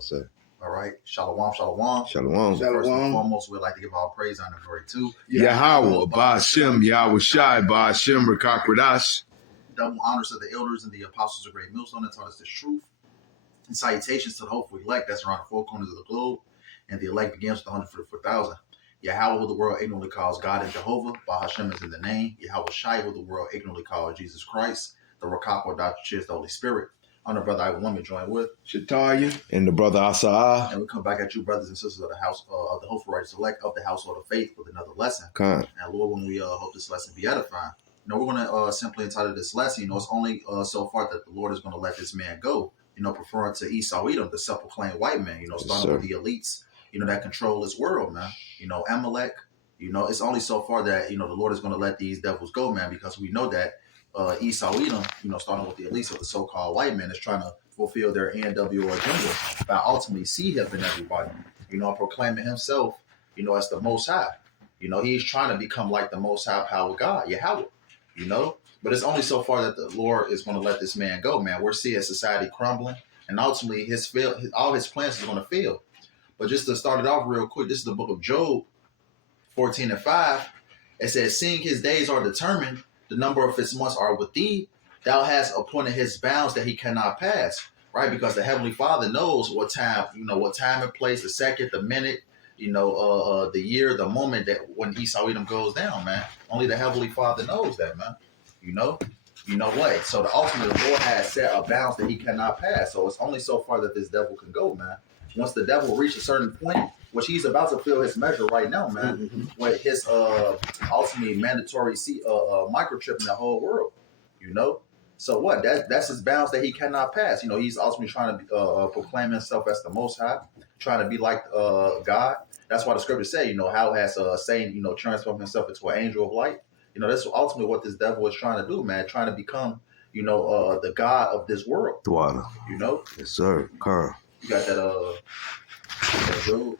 well, sir. All right. Shalom, shalom. Shalom. First and foremost, we'd like to give our praise, honor, and glory to Yahweh, Ba'ashem, Yahweh Shai, Ba'ashem, Rakakwadash. double honors to the elders and the apostles of Great Millstone that taught us this truth. And salutations to the hopeful elect that's around the four corners of the globe. And the elect begins with 144,000. Yahweh, who the world ignorantly calls God and Jehovah. Ba'ashem is in the name. Yahweh Shai, who the world ignorantly calls Jesus Christ. The Rakakwadash is the Holy Spirit. I'm the brother I want to join with Shataya And the brother Asa'ah. and we come back at you, brothers and sisters of the house of the hopeful righteous elect of the household of faith, with another lesson. Khan. And Lord, when we hope this lesson be edifying. We're going to simply entitle this lesson. It's only so far that the Lord is going to let this man go. Preferring to Esau Edom, the self-proclaimed white man. Starting with the elites. That control this world, man. Amalek. It's only so far that the Lord is going to let these devils go, man, because we know that Esau Edom, starting with the elites of the so-called white man, is trying to fulfill their NWO agenda by ultimately see-hipping everybody. Proclaiming himself, as the Most High. He's trying to become like the Most High power God, Yahweh. But it's only so far that the Lord is going to let this man go, man. We're seeing society crumbling, and ultimately all his plans is going to fail. But just to start it off real quick, this is the book of Job 14:5. It says, seeing his days are determined, the number of his months are with thee. Thou hast appointed his bounds that he cannot pass, right? Because the Heavenly Father knows what time, what time and place, the second, the minute, the year, the moment that when Esau Edom goes down, man. Only the Heavenly Father knows that, man. What? So the ultimate, the Lord has set a bounds that he cannot pass. So it's only so far that this devil can go, man. Once the devil reaches a certain point, which he's about to feel his measure right now, man, with his ultimately mandatory microchipping the whole world, So what? That's his bounds that he cannot pass. He's ultimately trying to proclaim himself as the Most High, trying to be like God. That's why the scriptures say, how has Satan, transformed himself into an angel of light. That's ultimately what this devil is trying to do, man, trying to become, the God of this world. Dwada. Yes, sir. Khan. You got that Job.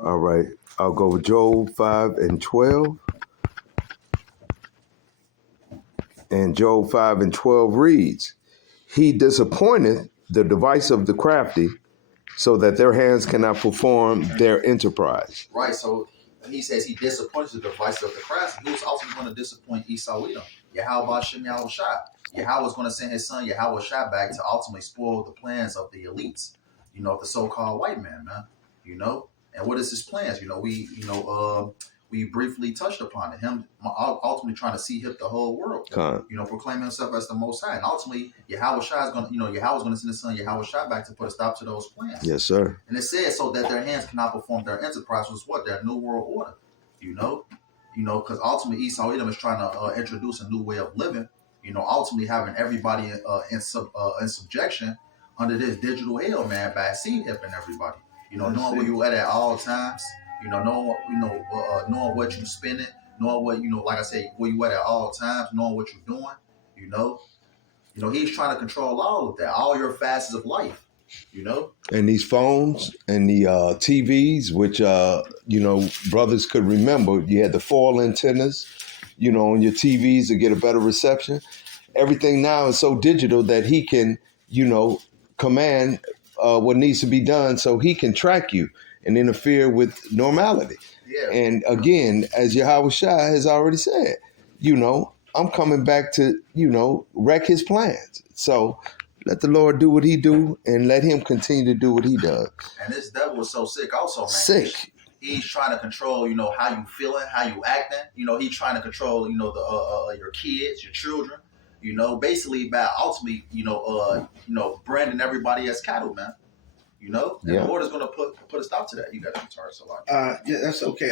All right. I'll go with Job 5:12. And Job 5:12 reads, he disappointeth the device of the crafty, so that their hands cannot perform their enterprise. Right, so he says he disappoints the device of the crafty. He was also going to disappoint Esau Edom. Yahweh Ba'ashem Yahweh Shai. Yahweh was going to send his son Yahweh Shai back to ultimately spoil the plans of the elites, of the so-called white man, man. And what is his plans? We briefly touched upon it. Him ultimately trying to see-hip the whole world. Proclaiming himself as the Most High. And ultimately, Yahweh Shai is going to, Yahweh is going to send his son Yahweh Shai back to put a stop to those plans. Yes, sir. And it says so that their hands cannot perform their enterprise, was what? Their new world order. Because ultimately Esau Edom is trying to introduce a new way of living. Ultimately having everybody in subjection under this digital hell, man, by see-hipping everybody. Knowing where you at all times. Knowing what you're spending, knowing what, like I say, where you at all times, knowing what you're doing, he's trying to control all of that, all your facets of life, And these phones and the TVs, which, brothers could remember, you had the foil antennas, on your TVs to get a better reception. Everything now is so digital that he can, command what needs to be done so he can track you and interfere with normality. Yeah. And again, as Yahweh Shai has already said, I'm coming back to, wreck his plans. So let the Lord do what he do and let him continue to do what he does. And this devil is so sick also, man. Sick. He's trying to control, how you feeling, how you acting. He's trying to control, your kids, your children, basically by ultimately, branding everybody as cattle, man. And the Lord is going to put a stop to that. You got to retard so long. Yeah, that's okay.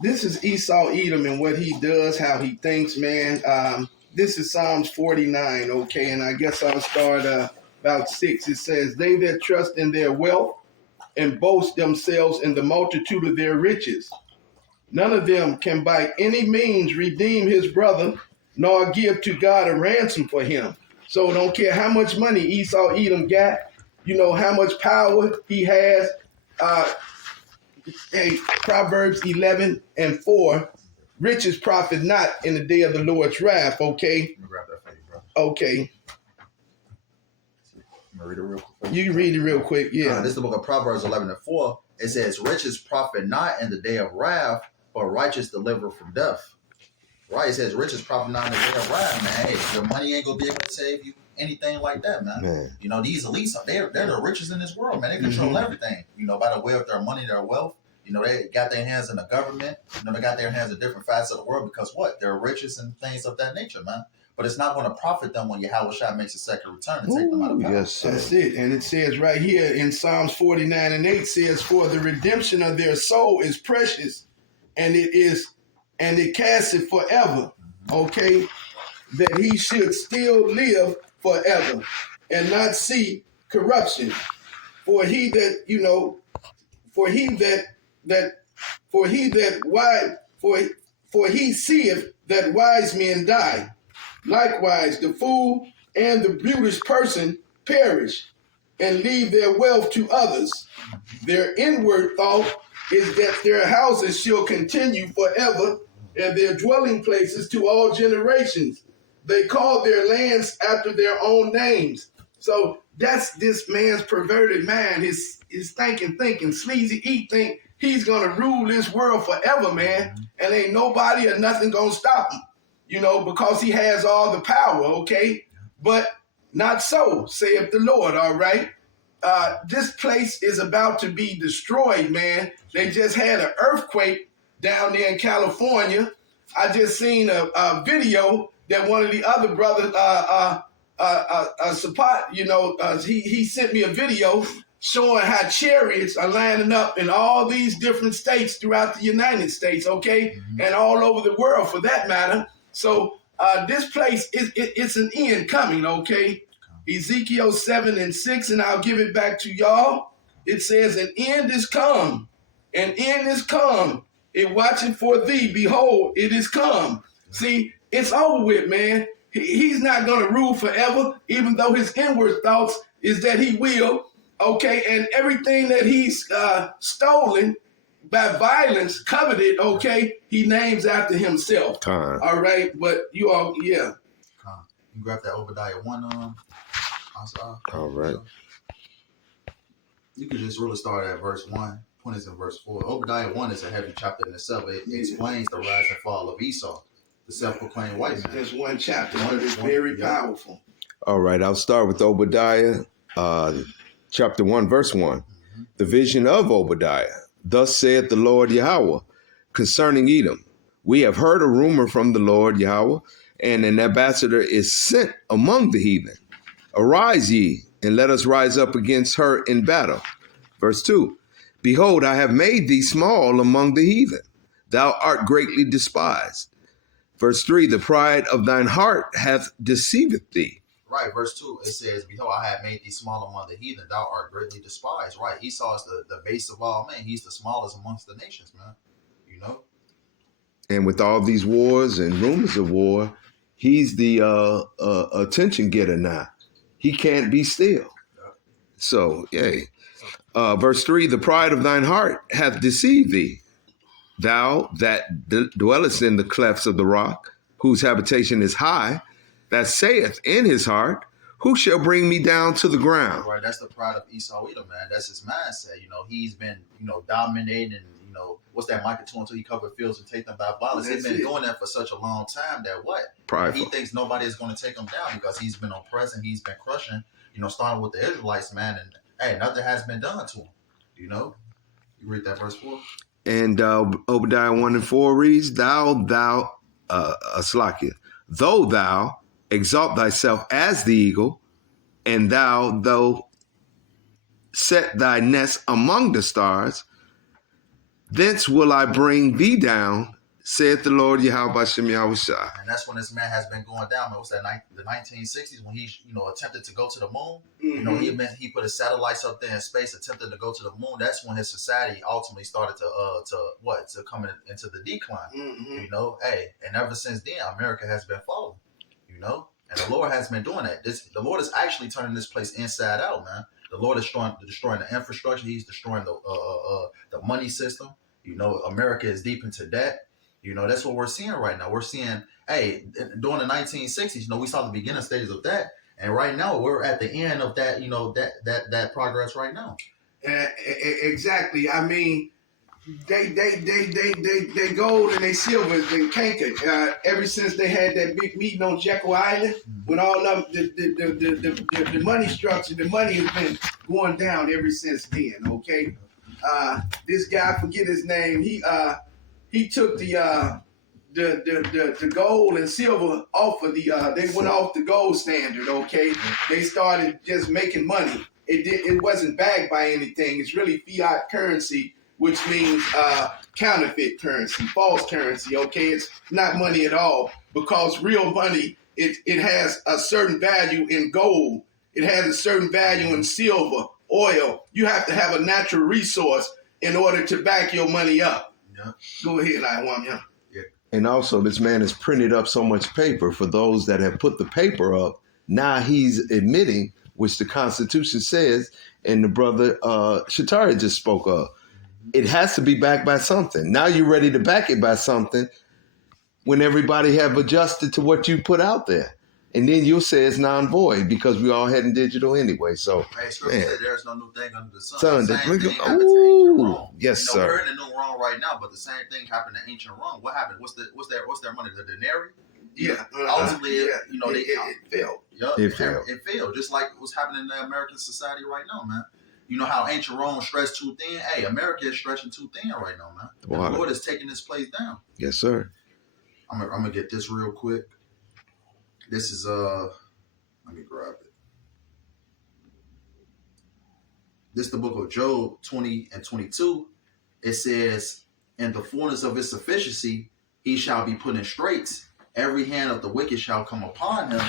This is Esau Edom and what he does, how he thinks, man. This is Psalms 49, okay? And I guess I'll start about 6. It says, they that trust in their wealth and boast themselves in the multitude of their riches. None of them can by any means redeem his brother, nor give to God a ransom for him. So don't care how much money Esau Edom got, how much power he has. Proverbs 11:4, riches profit not in the day of the Lord's wrath, okay? Let me grab that for you, bro. Okay. I'm going to read it real quick for You can read it real quick. Yeah. This is the book of Proverbs 11:4. It says, riches profit not in the day of wrath, but righteous deliver from death. Right? It says, riches profit not in the day of wrath, man. Hey, your money ain't going to be able to save you. Anything like that, man. You know, these elites, they're the richest in this world, man. They control everything, you know, by the way of their money, their wealth. You know, they got their hands in the government. You know, they got their hands in different facets of the world because what? They're richest and things of that nature, man. But it's not going to profit them when Yahweh Shai makes a second return and take them out of power. Yes, sir. That's it. And it says right here in Psalms 49:8 says, for the redemption of their soul is precious, and it casteth forever. Okay, that he should still live forever and not see corruption. For he that, you know, for he seeth that wise men die. Likewise, the fool and the brutish person perish and leave their wealth to others. Their inward thought is that their houses shall continue forever and their dwelling places to all generations. They call their lands after their own names. So that's this man's perverted mind. His thinking, sleazy eat, think he's going to rule this world forever, man. And ain't nobody or nothing going to stop him, you know, because he has all the power, okay? But not so, saith the Lord, all right? This place is about to be destroyed, man. They just had an earthquake down there in California. I just seen a video that one of the other brothers, Sapat, you know, he sent me a video showing how chariots are lining up in all these different states throughout the United States, okay, and all over the world for that matter. So this place it's an end coming, okay. Ezekiel 7:6, and I'll give it back to y'all. It says, "An end is come, an end is come. It watching for thee. Behold, it is come." See, it's over with, man. He's not going to rule forever, even though his inward thoughts is that he will. Okay, and everything that he's stolen by violence, coveted, okay, he names after himself. All right, but you all, yeah. You grab that Obadiah 1, all right. You could just really start at verse 1. Point is in verse 4. Obadiah 1 is a heavy chapter in itself. It explains the rise and fall of Esau, the self-proclaimed white man. Just one chapter, but it's very powerful. All right, I'll start with Obadiah, chapter 1, verse 1. The vision of Obadiah. Thus saith the Lord Yahweh concerning Edom. We have heard a rumor from the Lord Yahweh, and an ambassador is sent among the heathen. Arise ye, and let us rise up against her in battle. Verse 2. Behold, I have made thee small among the heathen. Thou art greatly despised. Verse 3. The pride of thine heart hath deceived thee. Right, verse 2, it says, behold, I have made thee small among the heathen, thou art greatly despised. Right, Esau is the base of all men. He's the smallest amongst the nations, man. You know? And with all these wars and rumors of war, he's the attention getter now. He can't be still. So, yay. Verse 3, the pride of thine heart hath deceived thee. Thou that dwellest in the clefts of the rock, whose habitation is high, that saith in his heart, who shall bring me down to the ground? Right, that's the pride of Esau Edom, man. That's his mindset. You know, he's been, you know, dominating and, you know, what's that Micah 2 until he covered fields and take them by violence. He's been doing that for such a long time that what? Prideful. He thinks nobody is going to take him down because he's been oppressing, he's been crushing, you know, starting with the Israelites, man. And, hey, nothing has been done to him, you know? You read that verse 4? And Obadiah 1 and 4 reads, though thou exalt thyself as the eagle, and thou set thy nest among the stars, thence will I bring thee down, saith the Lord Yahweh Bashem Yahweh Shai. And that's when this man has been going down. What's that? The 1960s when he, you know, attempted to go to the moon. You know, he put his satellites up there in space, attempted to go to the moon. That's when his society ultimately started to come into the decline. You know, hey, and ever since then, America has been falling. You know, and the Lord has been doing that. The Lord is actually turning this place inside out, man. The Lord is destroying the infrastructure. He's destroying the money system. You know, America is deep into debt. You know, that's what we're seeing right now. We're seeing, hey, during the 1960s, you know, we saw the beginning stages of that. And right now, we're at the end of that, that progress right now. Exactly. I mean, they gold and they silver has been cankered ever since they had that big meeting on Jekyll Island. When all of the money structure, the money has been going down ever since then. Okay, this guy, I forget his name. He took the gold and silver off of they went off the gold standard. Okay, they started just making money. It wasn't backed by anything. It's really fiat currency, which means counterfeit currency, false currency. Okay, it's not money at all, because real money, it has a certain value in gold. It has a certain value in silver, oil. You have to have a natural resource in order to back your money up. Yeah. Go ahead, Iwam. And also, this man has printed up so much paper for those that have put the paper up. Now he's admitting, which the Constitution says, and the brother Shatari just spoke of. It has to be backed by something. Now you're ready to back it by something when everybody have adjusted to what you put out there. And then you'll say it's non-void because we all heading digital anyway. So, hey, Scripture said there's no new thing under the sun. Yes, sir. We're in the new Rome right now, but the same thing happened in ancient Rome. What happened? What's their money? The denarii? Yeah. Ultimately, it failed. Yep, It failed. It failed, just like what's happening in the American society right now, man. You know how ancient Rome stretched too thin? Hey, America is stretching too thin right now, man. The Lord is taking this place down. Yes, sir. I'm gonna get this real quick. This is let me grab it. This is the book of Job 20 and 22. It says, in the fullness of his sufficiency, he shall be put in straits. Every hand of the wicked shall come upon him.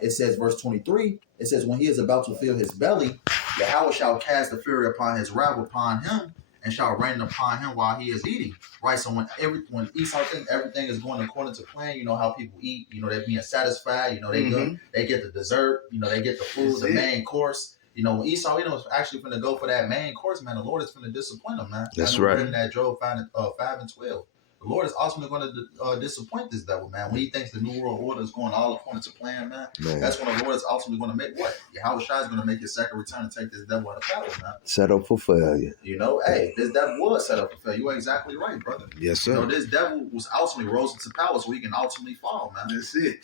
It says, verse 23, it says, when he is about to fill his belly, Yahweh shall cast the fury upon his wrath upon him, and shall rain upon him while he is eating. Right? So when Esau thinks everything is going according to plan, you know how people eat, they're being satisfied, they get the dessert, they get the food, the main course. When Esau, is actually going to go for that main course, man, the Lord is going to disappoint him, man. That's right. In that Job 5 and 12. The Lord is ultimately going to disappoint this devil, man. When he thinks the New World Order is going all according to plan, man, that's when the Lord is ultimately going to make what? Yahweh Shai is going to make his second return and take this devil out of power, man. Set up for failure. Hey, this devil was set up for failure. You are exactly right, brother. Yes, sir. This devil was ultimately rose into power so he can ultimately fall, man. That's it.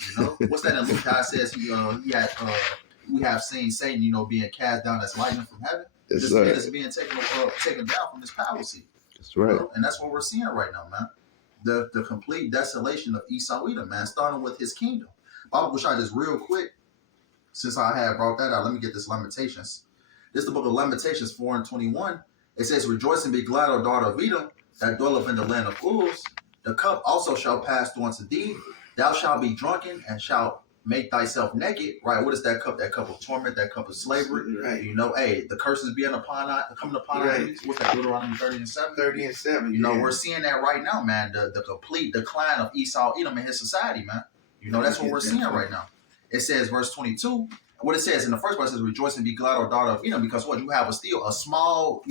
What's that in Luke? God says we have seen Satan, being cast down as lightning from heaven. Yes, this sir. man is being taken down from his power seat. That's right. And that's what we're seeing right now, man. The complete desolation of Esau Edom, man, starting with his kingdom. Bible Shai, just real quick, since I had brought that out, let me get this Lamentations. This is the book of Lamentations 4 and 21. It says, rejoice and be glad, O daughter of Edom, that dwelleth in the land of Uz. The cup also shall pass through unto thee. Thou shalt be drunken and shalt make thyself naked. Right? What is that cup? That cup of torment, that cup of slavery. Right. Hey, the curses coming upon our enemies. What's that? Deuteronomy 30 and 7? 30 and 7. We're seeing that right now, man. The complete decline of Esau Edom in his society, man. That's what we're seeing right now. It says, verse 22, what it says in the first verse is, rejoice and be glad, O daughter of Edom, because what? You have a small,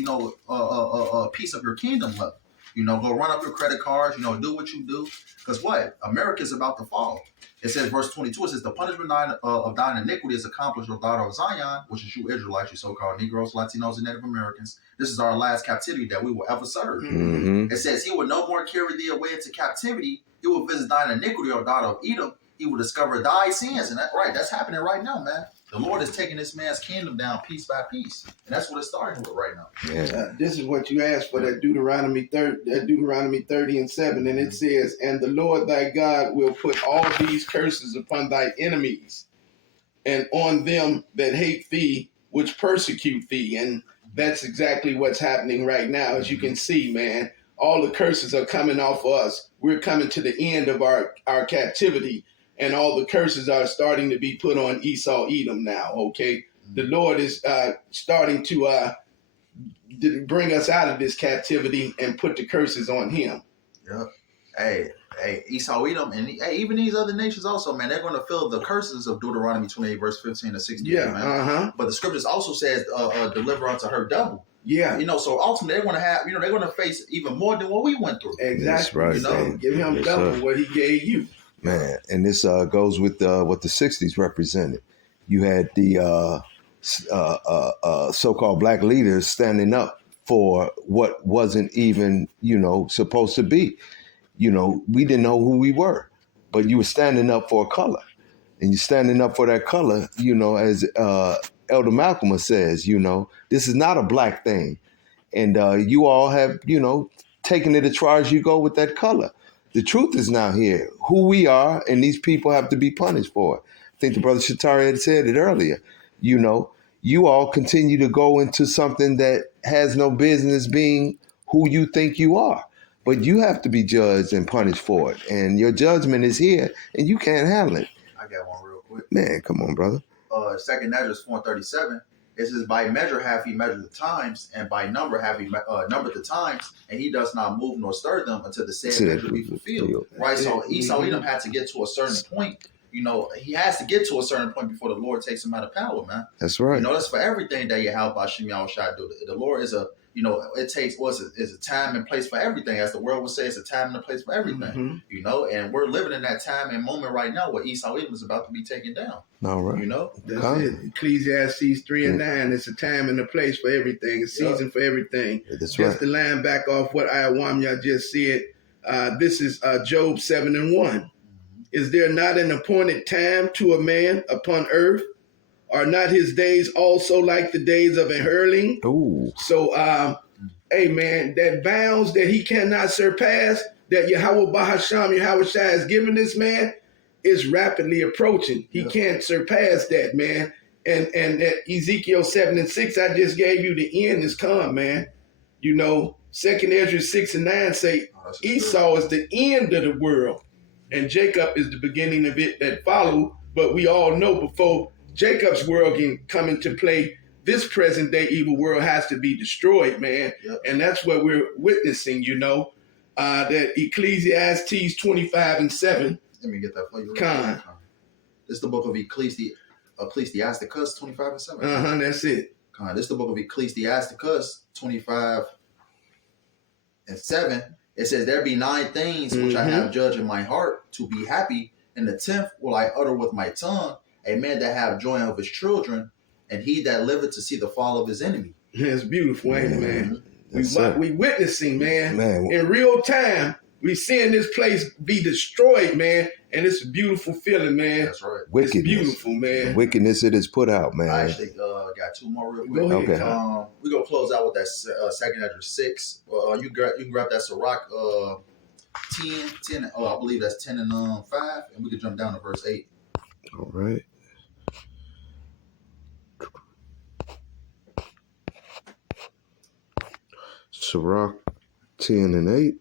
piece of your kingdom left. Go run up your credit cards, do what you do. Because what? America is about to fall. It says, verse 22, it says, the punishment of thine iniquity is accomplished, O daughter of Zion, which is you Israelites, you so-called Negroes, Latinos, and Native Americans. This is our last captivity that we will ever serve. Mm-hmm. It says, he will no more carry thee away into captivity. He will visit thine iniquity, O daughter of Edom. He will discover thy sins. And that's happening right now, man. The Lord is taking this man's kingdom down piece by piece. And that's what it's starting with right now. Yeah. This is what you asked for, that Deuteronomy 30 and 7. And it says, and the Lord thy God will put all these curses upon thy enemies and on them that hate thee, which persecute thee. And that's exactly what's happening right now. As you can see, man, all the curses are coming off of us. We're coming to the end of our captivity. And all the curses are starting to be put on Esau Edom now, okay? The Lord is starting to bring us out of this captivity and put the curses on him. Yep. Hey, Esau Edom, and even these other nations also, man, they're going to feel the curses of Deuteronomy 28, verse 15 to 16, man. But the scriptures also says, deliver unto her double. Yeah. So ultimately they're going to have, they're going to face even more than what we went through. Exactly. That's right. Give him double what he gave you. Man, and this goes with what the 60s represented. You had the so-called black leaders standing up for what wasn't even, supposed to be. We didn't know who we were, but you were standing up for a color, and you're standing up for that color. As Elder Malcolm says, this is not a black thing, and you all have, taken it as far as you go with that color. The truth is now here, who we are, and these people have to be punished for it. I think the brother Shatari had said it earlier. You all continue to go into something that has no business being who you think you are. But you have to be judged and punished for it. And your judgment is here, and you can't handle it. I got one real quick. Man, come on, brother. 2 Measures 4:37. It says, by measure hath he measured the times, and by number hath he numbered the times, and he does not move nor stir them until the said measure be fulfilled. Right? So Esau Edom had to get to a certain point. He has to get to a certain point before the Lord takes him out of power, man. That's right. That's for everything that Yahweh Shem Yahushua do. The Lord is it takes is a time and place for everything. As the world would say, it's a time and a place for everything. And we're living in that time and moment right now where Esau Edom is about to be taken down. All right. That's it. Ecclesiastes 3:9. It's a time and a place for everything. A season for everything. That's just right. to line back off what Ayawamya just said. This is Job 7:1. Is there not an appointed time to a man upon earth? Are not his days also like the days of a hurling? Ooh. So, hey man, that bounds that he cannot surpass, that Yahweh Bahasham Yahweh Shai has given this man, is rapidly approaching. He can't surpass that, man. And that Ezekiel 7:6 I just gave you, the end is come, man. 2 Ezra 6:9 say Esau is the end of the world, and Jacob is the beginning of it that follow. But we all know before Jacob's world can come into play, this present day evil world has to be destroyed, man. Yep. And that's what we're witnessing, that Ecclesiastes 25:7. Let me get that for you. Con. This is the book of Ecclesiasticus 25:7. That's it. Con. This is the book of Ecclesiasticus 25:7. It says, there be 9 things which I have judged in my heart to be happy, and the 10th will I utter with my tongue, a man that have joy of his children, and he that liveth to see the fall of his enemy. It's beautiful, ain't it, man? We witnessing, man. In real time. We seeing this place be destroyed, man, and it's a beautiful feeling, man. That's right. Wickedness. It's beautiful, man. The wickedness it is put out, man. I actually got 2 more real quick. Go ahead. Okay. We're going to close out with that 2 Ezra 6. You can grab that Sirach 10. I believe that's 10 and 5, and we can jump down to verse 8. All right. Sirach 10 and 8.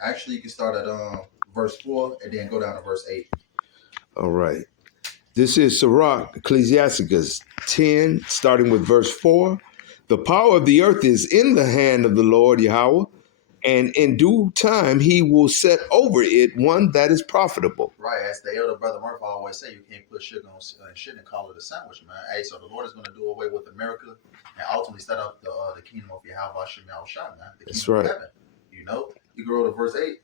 Actually, you can start at verse 4 and then go down to verse 8. All right. This is Sirach, Ecclesiasticus 10, starting with verse 4. The power of the earth is in the hand of the Lord Yahweh, and in due time he will set over it one that is profitable. Right, as the elder brother Murphy always say, you can't put sugar on shit and call it a sandwich, man. Hey, so the Lord is going to do away with America and ultimately set up the kingdom of Yahweh Shem Yahushua, man. The That's kingdom right. of heaven. You go to verse 8.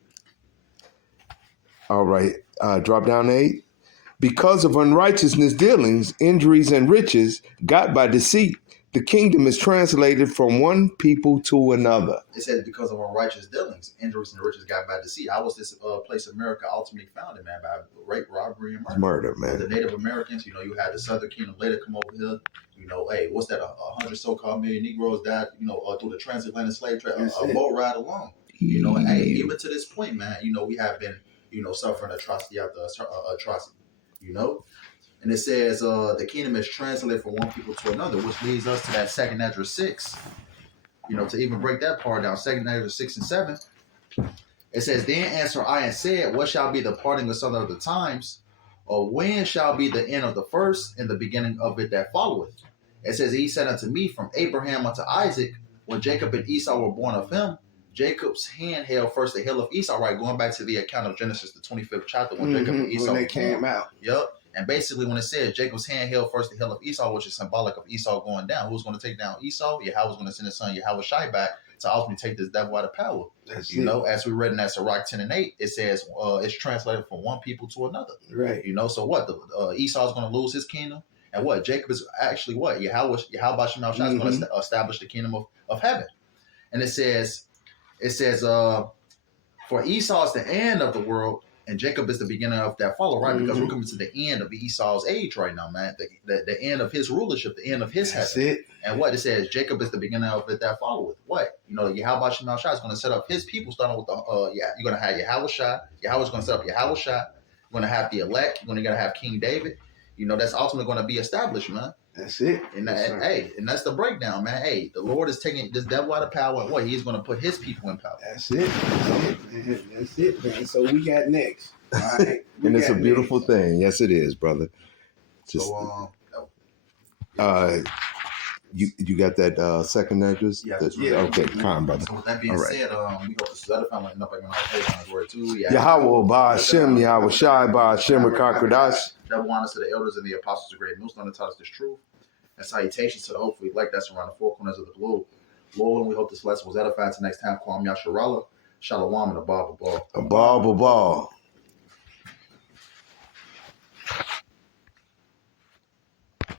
All right. Drop down to 8. Because of unrighteousness dealings, injuries, and riches got by deceit, the kingdom is translated from one people to another. It says because of unrighteous dealings, injuries, and riches got by deceit. How was this place America ultimately founded, man? By rape, robbery, and murder. Man. The Native Americans, you had the Southern Kingdom later come over here. Hey, what's that? 100 so-called million Negroes died, through the transatlantic slave trade, a boat ride alone. And hey, even to this point, man, we have been, suffering atrocity after atrocity, And it says the kingdom is translated from one people to another, which leads us to that 2 Ezra 6. To even break that part down, 2 Ezra 6 and 7. It says, then answer I and said, what shall be the parting of some of the times? Or when shall be the end of the first and the beginning of it that followeth? It says, he said unto me, from Abraham unto Isaac, when Jacob and Esau were born of him, Jacob's hand held first the hill of Esau, right? Going back to the account of Genesis, the 25th chapter, when Jacob and Esau when they came out. Yep. And basically, when it says Jacob's hand held first the hill of Esau, which is symbolic of Esau going down, who's going to take down Esau? Yahweh was going to send his son Yahweh Shai back to ultimately take this devil out of power. That's you it. know, as we read in that Sirach 10 and 8, it says it's translated from one people to another. Right. You know, so what? Esau's going to lose his kingdom. And what? Jacob is actually what? Yahweh Shem Shai is going to establish the kingdom of heaven. And it says, for Esau is the end of the world, and Jacob is the beginning of that follow, right? Because we're coming to the end of Esau's age right now, man. The end of his rulership, the end of his That's heaven. it. And what it says, Jacob is the beginning of it that followeth. What? You know, Yahweh Shem Shai is going to set up his people, starting with you're going to have Yahweh Shai. Yahweh's going to set up Yahweh Shai. You're going to have the elect. You're going to have King David. You know, that's ultimately going to be established, man. That's it. And that's the breakdown, man. Hey, the Lord is taking this devil out of power, and what? He's going to put his people in power. That's it. Man. That's it, man. So we got next. All right. And it's a beautiful thing. Yes, it is, brother. Just, you got that second address? Yeah. Okay, calm, brother. So with that being said, we hope this other family end up in our word too. Yahweh Ba'Hashem, Yahweh Shai Ba'Hashem Rakakradash. Double honors to the elders and the apostles of great millstone that taught us this truth. And salutations to the hopefully elect that's around the four corners of the globe. Lord, and we hope this lesson was edifying to next time. Kwam Yasharallah, Shalom, and Abba Ball. Abba Ball.